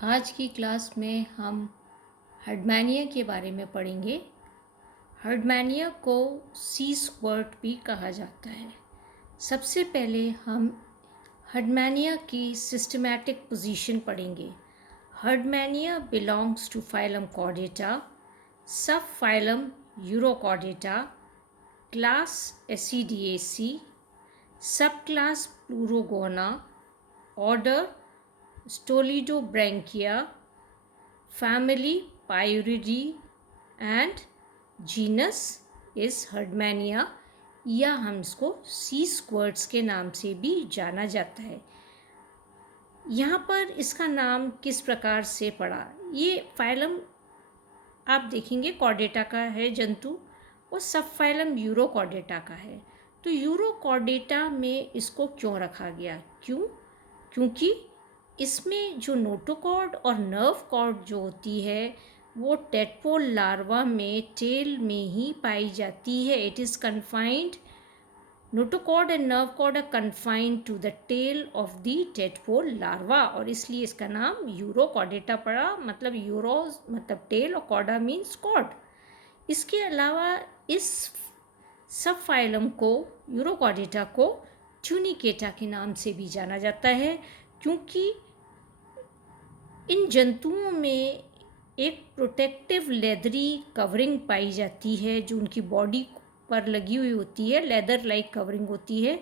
आज की क्लास में हम हर्डमैनिया के बारे में पढ़ेंगे। हर्डमैनिया को सी स्क्वर्ट भी कहा जाता है। सबसे पहले हम हर्डमैनिया की सिस्टमैटिक पोजीशन पढ़ेंगे। Herdmania belongs to phylum Chordata, sub phylum Urochordata, class Ascidiacea, sub class Pleurogona, order Stolidobranchia, family Pyuridae and genus is Herdmania, या हम इसको सी स्क्वर्ट्स के नाम से भी जाना जाता है। यहाँ पर इसका नाम किस प्रकार से पड़ा, ये फाइलम आप देखेंगे कॉर्डेटा का है जंतु और सब फाइलम यूरोकॉर्डेटा का है। तो यूरोकॉर्डेटा में इसको क्यों रखा गया, क्योंकि इसमें जो नोटोकॉर्ड और नर्व कॉर्ड जो होती है वो टेडपोल लार्वा में टेल में ही पाई जाती है। It is confined, notochord and nerve cord are confined to the tail of the tadpole larva, और इसलिए इसका नाम यूरोकॉर्डेटा पड़ा। मतलब यूरो मतलब टेल और कॉर्डा मीन्स कॉर्ड। इसके अलावा इस सब फाइलम को, यूरोकॉर्डेटा को ट्यूनिकेटा के नाम से भी जाना जाता है, क्योंकि इन जंतुओं में एक प्रोटेक्टिव लेदरी कवरिंग पाई जाती है जो उनकी बॉडी पर लगी हुई होती है। लेदर लाइक कवरिंग होती है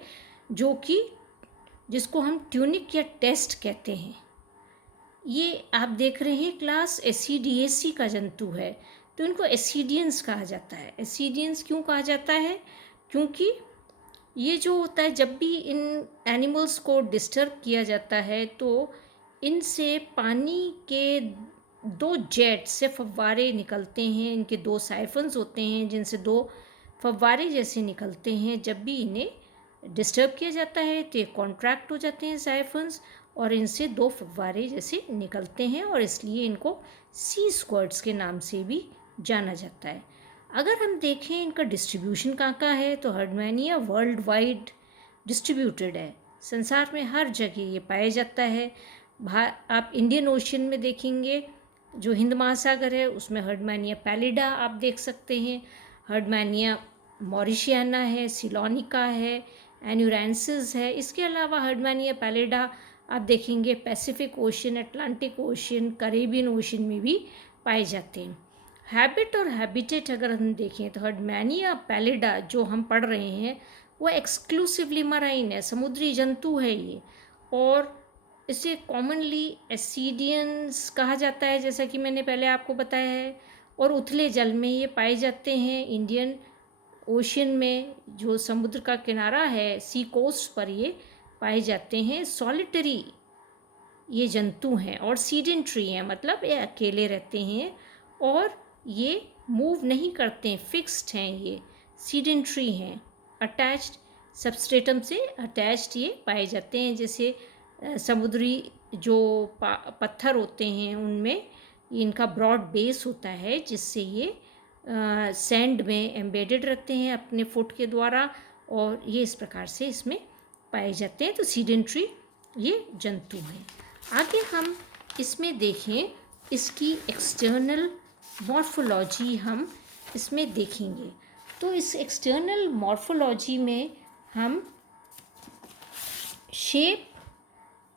जो कि जिसको हम ट्यूनिक या टेस्ट कहते हैं। ये आप देख रहे हैं क्लास एसिडिएसी का जंतु है, तो इनको एसिडियंस कहा जाता है। एसिडियंस क्यों कहा जाता है, क्योंकि ये जो होता है जब भी इन एनिमल्स को डिस्टर्ब किया जाता है तो इनसे पानी के दो जेट से फव्वारे निकलते हैं। इनके दो साइफन्स होते हैं जिनसे दो फव्वारे जैसे निकलते हैं। जब भी इन्हें डिस्टर्ब किया जाता है तो ये कॉन्ट्रैक्ट हो जाते हैं साइफन्स और इनसे दो फव्वारे जैसे निकलते हैं, और इसलिए इनको सी स्क्वर्ट्स के नाम से भी जाना जाता है। अगर हम देखें इनका डिस्ट्रीब्यूशन कहाँ है, तो हर्डमैनिया वर्ल्ड वाइड डिस्ट्रीब्यूटेड है। संसार में हर जगह ये पाया जाता है। आप इंडियन ओशन में देखेंगे, जो हिंद महासागर है उसमें हर्डमैनिया पैलिडा आप देख सकते हैं। हर्डमैनिया मॉरिशियाना है, सिलोनिका है, एन्यूरेंसिस है। इसके अलावा हर्डमैनिया पैलिडा आप देखेंगे Pacific ocean, Atlantic ocean, Caribbean ocean में भी पाए जाते हैं। हैबिट और हैबिटेट अगर हम देखें तो हर्डमैनिया पैलिडा जो हम पढ़ रहे हैं वो एक्सक्लूसिवली मराइन है, समुद्री जंतु है ये, और इसे कॉमनली एसिडियंस कहा जाता है, जैसा कि मैंने पहले आपको बताया है। और उथले जल में ये पाए जाते हैं। इंडियन ओशन में जो समुद्र का किनारा है, सी कोस्ट पर ये पाए जाते हैं। सॉलिटरी ये जंतु हैं और सीडेंट्री हैं, मतलब ये अकेले रहते हैं और ये मूव नहीं करते हैं, फिक्स्ड हैं, ये सीडेंट्री हैं। अटैच्ड सबस्ट्रेटम से अटैच्ड ये पाए जाते हैं। जैसे समुद्री जो पत्थर होते हैं उनमें इनका ब्रॉड बेस होता है जिससे ये सैंड में एम्बेडेड रहते हैं अपने फुट के द्वारा, और ये इस प्रकार से इसमें पाए जाते हैं। तो सीडेंट्री ये जंतु हैं। आगे हम इसमें देखें इसकी एक्सटर्नल मॉर्फोलॉजी हम इसमें देखेंगे। तो इस एक्सटर्नल मॉर्फोलॉजी में हम शेप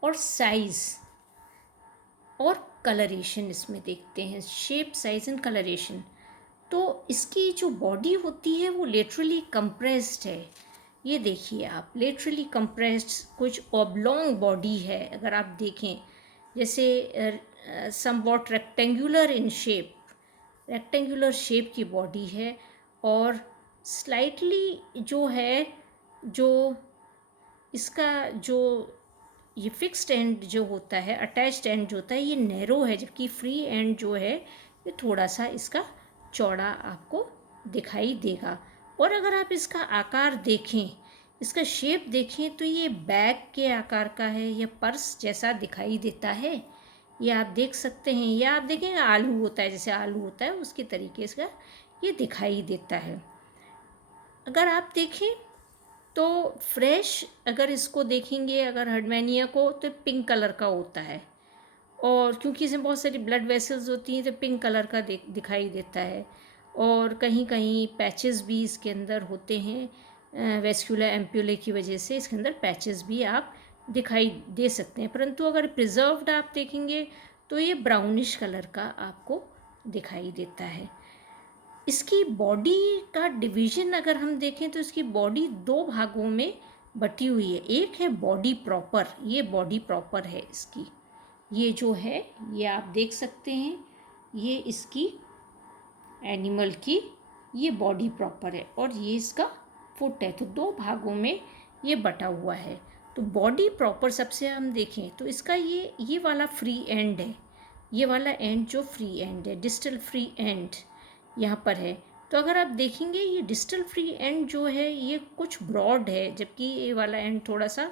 और साइज़ और कलरेशन इसमें देखते हैं। Shape, size and colouration. तो इसकी जो बॉडी होती है वो लेटरली कंप्रेस्ड है। ये देखिए आप, लेटरली कंप्रेस्ड, कुछ ऑब्लोंग बॉडी है अगर आप देखें, जैसे somewhat rectangular in shape, rectangular shape की बॉडी है, और स्लाइटली जो है, जो इसका जो ये फिक्स्ड एंड जो होता है, अटैच्ड एंड जो होता है ये नैरो है, जबकि फ्री एंड जो है ये थोड़ा सा इसका चौड़ा आपको दिखाई देगा। और अगर आप इसका आकार देखें, इसका शेप देखें, तो ये बैग के आकार का है या पर्स जैसा दिखाई देता है। ये आप देख सकते हैं, या आप देखेंगे आलू होता है, जैसे आलू होता है उसके तरीके से ये दिखाई देता है। अगर आप देखें तो फ्रेश अगर इसको देखेंगे, अगर हर्डमैनिया को, तो पिंक कलर का होता है, और क्योंकि इसमें बहुत सारी ब्लड वेसल्स होती हैं तो पिंक कलर का दिखाई देता है। और कहीं कहीं पैचेस भी इसके अंदर होते हैं, वेस्कुलर एम्प्यूले की वजह से इसके अंदर पैचेस भी आप दिखाई दे सकते हैं। परंतु अगर प्रिजर्व्ड आप देखेंगे तो ये ब्राउनिश कलर का आपको दिखाई देता है। इसकी बॉडी का डिवीज़न अगर हम देखें तो इसकी बॉडी दो भागों में बटी हुई है। एक है बॉडी प्रॉपर, ये बॉडी प्रॉपर है इसकी, ये जो है ये आप देख सकते हैं, ये इसकी एनिमल की ये बॉडी प्रॉपर है और ये इसका फुट है। तो दो भागों में ये बटा हुआ है। तो बॉडी प्रॉपर सबसे हम देखें तो इसका ये वाला फ्री एंड है, ये वाला एंड जो फ्री एंड है, डिस्टल फ्री एंड यहाँ पर है। तो अगर आप देखेंगे ये डिस्टल फ्री एंड जो है ये कुछ ब्रॉड है, जबकि ये वाला एंड थोड़ा सा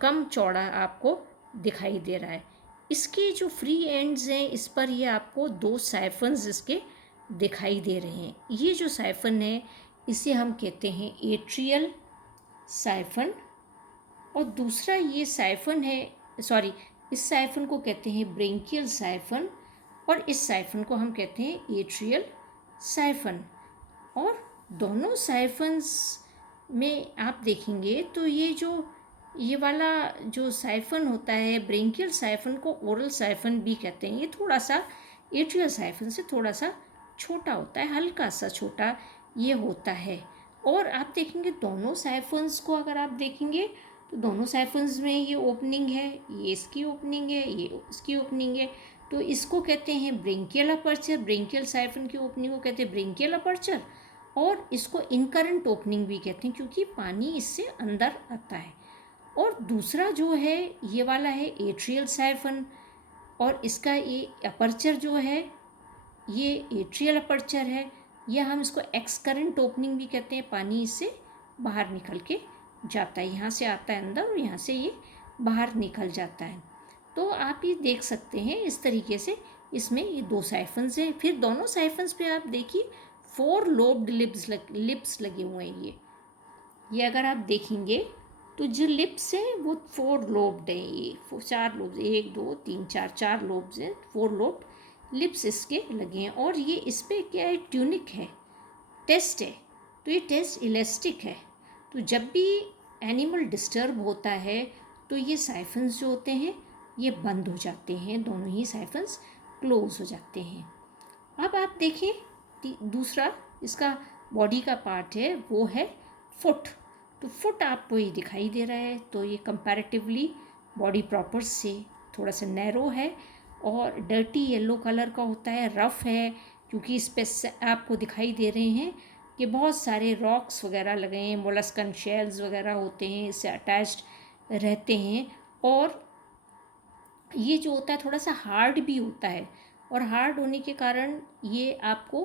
कम चौड़ा आपको दिखाई दे रहा है। इसके जो फ्री एंड्स हैं इस पर ये आपको दो साइफन्स इसके दिखाई दे रहे हैं। ये जो साइफन है इसे हम कहते हैं एट्रियल साइफन, और दूसरा ये साइफन है, सॉरी, इस साइफन को कहते हैं ब्रेंकियल साइफन और इस साइफन को हम कहते हैं एट्रियल साइफन। और दोनों साइफन्स में आप देखेंगे तो ये वाला जो साइफन होता है ब्रेंकियल साइफन को ओरल साइफन भी कहते हैं। ये थोड़ा सा एट्रियल साइफन से थोड़ा सा छोटा होता है, हल्का सा छोटा ये होता है। और आप देखेंगे दोनों साइफन्स को अगर आप देखेंगे तो दोनों साइफन्स में ये ओपनिंग है, ये इसकी ओपनिंग है, ये इसकी ओपनिंग है। तो इसको कहते हैं ब्रेंकियल अपर्चर, ब्रेंकियल साइफन की ओपनिंग को कहते हैं ब्रेंकियल अपर्चर, और इसको इनकरेंट ओपनिंग भी कहते हैं क्योंकि पानी इससे अंदर आता है। और दूसरा जो है ये वाला है एट्रियल साइफन, और इसका ये अपर्चर जो है ये एट्रियल अपर्चर है, या हम इसको एक्सकरेंट ओपनिंग भी कहते हैं। पानी इससे बाहर निकल के जाता है, यहाँ से आता है अंदर और यहाँ से ये बाहर निकल जाता है। तो आप ये देख सकते हैं इस तरीके से इसमें ये दो साइफन्स हैं। फिर दोनों साइफन्स पे आप देखिए 4 लोब्ड लिप्स लगे हुए हैं। ये अगर आप देखेंगे तो जो लिप्स हैं वो 4 लोब्ड हैं, ये 4 लोब्स, 1 2 3 4 4 लोब्स हैं, 4 लोब्ड लिप्स इसके लगे हैं। और ये इस पर क्या है, ट्यूनिक है, टेस्ट है। तो ये टेस्ट इलास्टिक है। तो जब भी एनिमल डिस्टर्ब होता है तो ये साइफन्स जो होते हैं ये बंद हो जाते हैं, दोनों ही साइफन्स क्लोज हो जाते हैं। अब आप देखें दूसरा इसका बॉडी का पार्ट है वो है फुट। तो फुट आपको ये दिखाई दे रहा है, तो ये कंपैरेटिवली बॉडी प्रॉपर से थोड़ा सा नैरो है और डर्टी येलो कलर का होता है, रफ़ है, क्योंकि इस पर आपको दिखाई दे रहे हैं कि बहुत सारे रॉक्स वगैरह लगे हैं, मोलस्कन शेल्स वगैरह होते हैं, इससे अटैच्ड रहते हैं। और ये जो होता है थोड़ा सा हार्ड भी होता है, और हार्ड होने के कारण ये आपको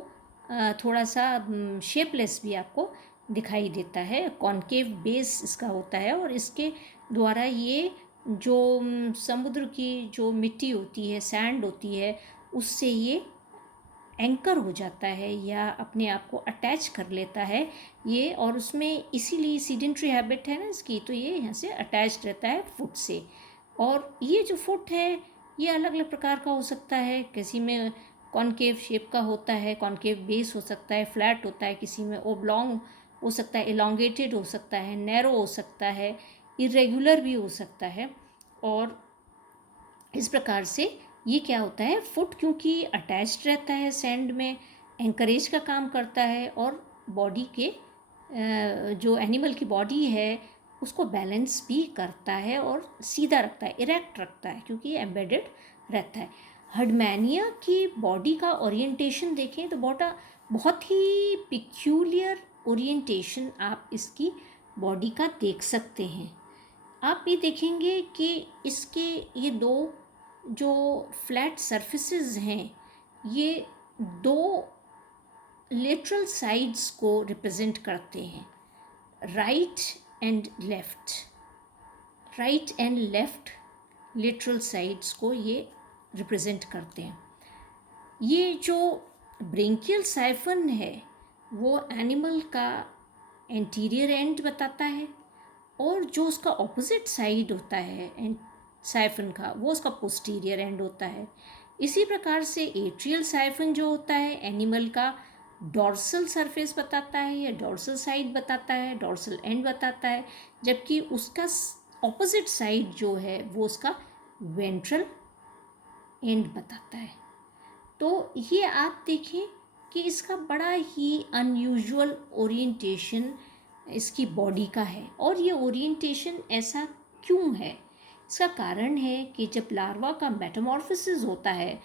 थोड़ा सा शेपलेस भी आपको दिखाई देता है। कॉनकेव बेस इसका होता है और इसके द्वारा ये जो समुद्र की जो मिट्टी होती है, सैंड होती है, उससे ये एंकर हो जाता है या अपने आप को अटैच कर लेता है ये। और उसमें इसीलिए सीडेंट्री हैबिट है ना इसकी, तो ये यहाँ से अटैच्ड रहता है फुट से। और ये जो फुट है ये अलग अलग प्रकार का हो सकता है, किसी में कॉनकेव शेप का होता है, कॉनकेव बेस हो सकता है, फ्लैट होता है, किसी में ओब्लॉन्ग हो सकता है, एलोंगेटेड हो सकता है, नैरो हो सकता है, इरेगुलर भी हो सकता है। और इस प्रकार से ये क्या होता है, फुट क्योंकि अटैच्ड रहता है सैंड में, एंकरेज का काम करता है और बॉडी के जो एनिमल की बॉडी है उसको बैलेंस भी करता है और सीधा रखता है, इरेक्ट रखता है, क्योंकि ये एम्बेडेड रहता है। हर्डमैनिया की बॉडी का ओरिएंटेशन देखें तो बहुत ही पिक्यूलियर ओरिएंटेशन आप इसकी बॉडी का देख सकते हैं। आप ये देखेंगे कि इसके ये दो जो फ्लैट सरफेसेस हैं ये दो लेटरल साइड्स को रिप्रेजेंट करते हैं, right and left lateral sides को ये रिप्रेजेंट करते हैं। ये जो ब्रेंकियल साइफन है वो एनिमल का एंटीरियर एंड बताता है, और जो उसका ऑपोजिट साइड होता है साइफन का, वो उसका पोस्टीरियर एंड होता है। इसी प्रकार से एट्रियल साइफन जो होता है एनिमल का डॉर्सल सरफेस बताता है या डॉर्सल साइड बताता है, डॉर्सल एंड बताता है, जबकि उसका ऑपोजिट साइड जो है वो उसका वेंट्रल एंड बताता है। तो ये आप देखें कि इसका बड़ा ही अनयूजुअल ओरिएंटेशन इसकी बॉडी का है। और ये ओरिएंटेशन ऐसा क्यों है? इसका कारण है कि जब लार्वा का मेटामॉर्फोसिस होता है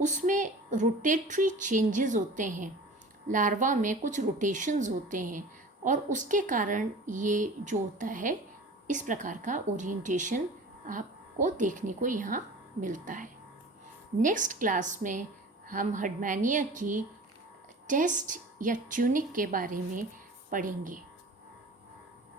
उसमें रोटेटरी चेंजेस होते हैं, लार्वा में कुछ रोटेशंस होते हैं और उसके कारण ये जो होता है इस प्रकार का ओरिएंटेशन आपको देखने को यहाँ मिलता है। नेक्स्ट क्लास में हम हर्डमैनिया की टेस्ट या ट्यूनिक के बारे में पढ़ेंगे।